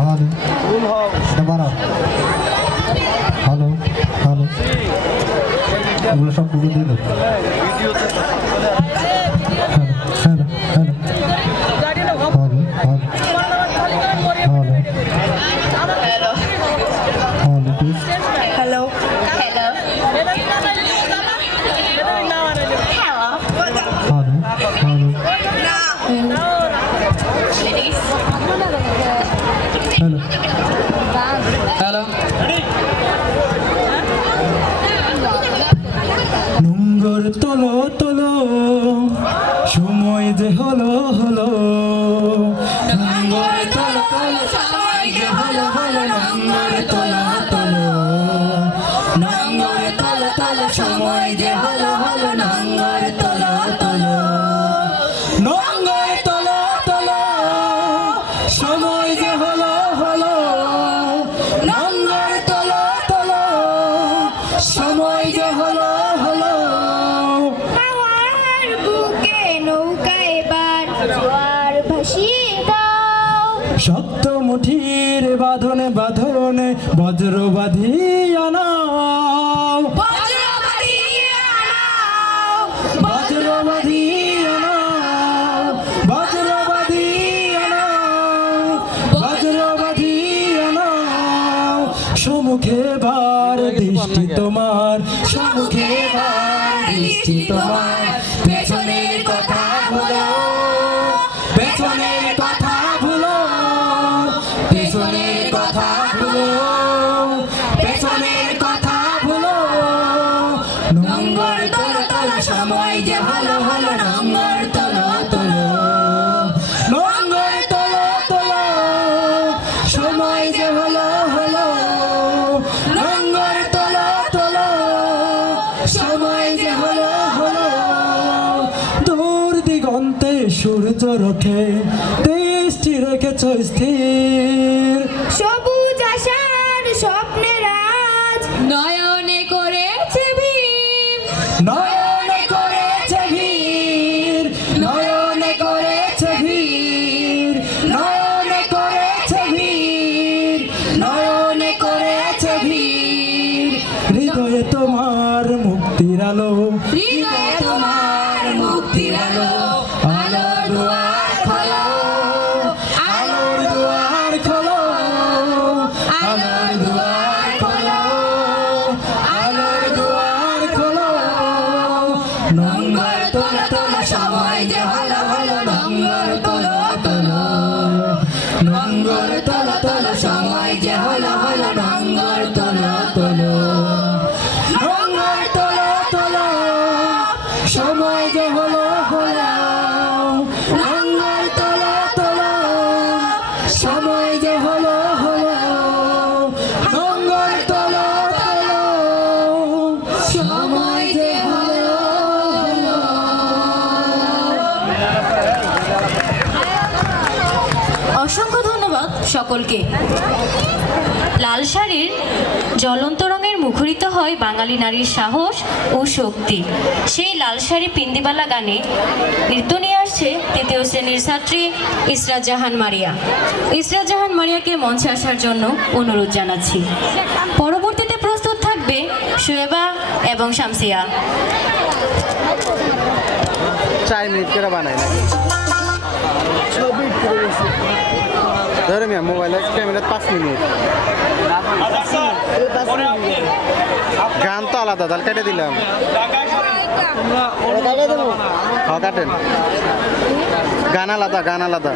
Hello সেবারা hello hello এগুলো সব পুরো দিয়ে দেবো hello hello hello hello hello hello please hello Hello. Hello. Hello hello Ladies. Hello hello নোংর তোলো তোলো সময় যে হলো হলো নোংর তোলো তোলো সময় যে হলো হলো নোংর তোলো তোলো নোংর তোলো তোলো সময় যে হলো হলো নোংর তোলো তোলো নোংর তোলো তোলো সময় যে হলো হলো নোংর তোলো তোলো সময় যে হলো হলো হাওয়ার বুকে নৌকা এবার জোয়ার ভাসিয়ে দাও শক্ত মুঠির বাঁধনে বাঁধনে বজ্র বাঁধিয়া নাও বজ্র বাঁধিয়া নাও বজ্র বাঁধিয়া নাও বজ্র বাঁধিয়া নাও বজ্র বাঁধিয়া নাও সম্মুখে বার দৃষ্টি তোমার সম্মুখে বার দৃষ্টি তোমার পেছনের কথা ভুলো পেছনের কথা ভুলো পেছনের কথা ভুলো পেছনের কথা ভুলো নোংর তোলো তোলো সময় যে হলো হলো নোংর তোলো তোলো নোংর তোলো তোলো সময় যে হলো হলো নোংর তোলো তোলো সময় যে হলো হলো দূর দিগন্তে সূর্য রথে দৃষ্টি রেখেছ স্থির সবুজ আশার স্বপ্নের আজ নয়নে করেছে ভিড় নয়নে করেছে ভিড় নয়নে করেছে ভিড় নয়নে করেছে ভিড় নয়নে করেছে ভিড় হৃদয়ে তোমার মুক্তির আলো হৃদয়ে তোমার মুক্তির আলো আলোর দুয়ার খোলো আলোর দুয়ার খোলো আলোর দুয়ার খোলো আলোর দুয়ার খোলো নোংর তোলো তোলো সময় যে হলো হলো নোংর তোলো তোলো নোংর তোলো তোলো সময় যে হলো হলো নোংর তোলো তোলো নোংর তোলো তোলো সময় যে হলো হলো নোংর তোলো তোলো সময় যে হলো হলো নোংর তোলো তোলো সময় যে হলো হলো অসংখ্য ধন্যবাদ সকলকে। লাল শাড়ির জ্বলন্ত রঙের মুখরিত হয় বাঙালি নারীর সাহস ও শক্তি। সেই লাল শাড়ি পিন্দিবালা গানে নৃত্য নিয়ে আসছে তৃতীয় শ্রেণীর ছাত্রী ইসরাত জাহান মারিয়া। ইসরাত জাহান মারিয়াকে মঞ্চে আসার জন্য অনুরোধ জানাচ্ছি। পরবর্তীতে প্রস্তুত থাকবে শোয়েবা এবং শামসিয়া। 4 মিনিট করে বানাই না ধরে মিয়া মোবাইলের ক্যামেরা 5 মিনিট গান তো আলাদা দাল কেটে দিলাম হ্যাঁ কাটেন গান আলাদা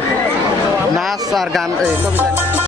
নাচ আর গান এই কবিতা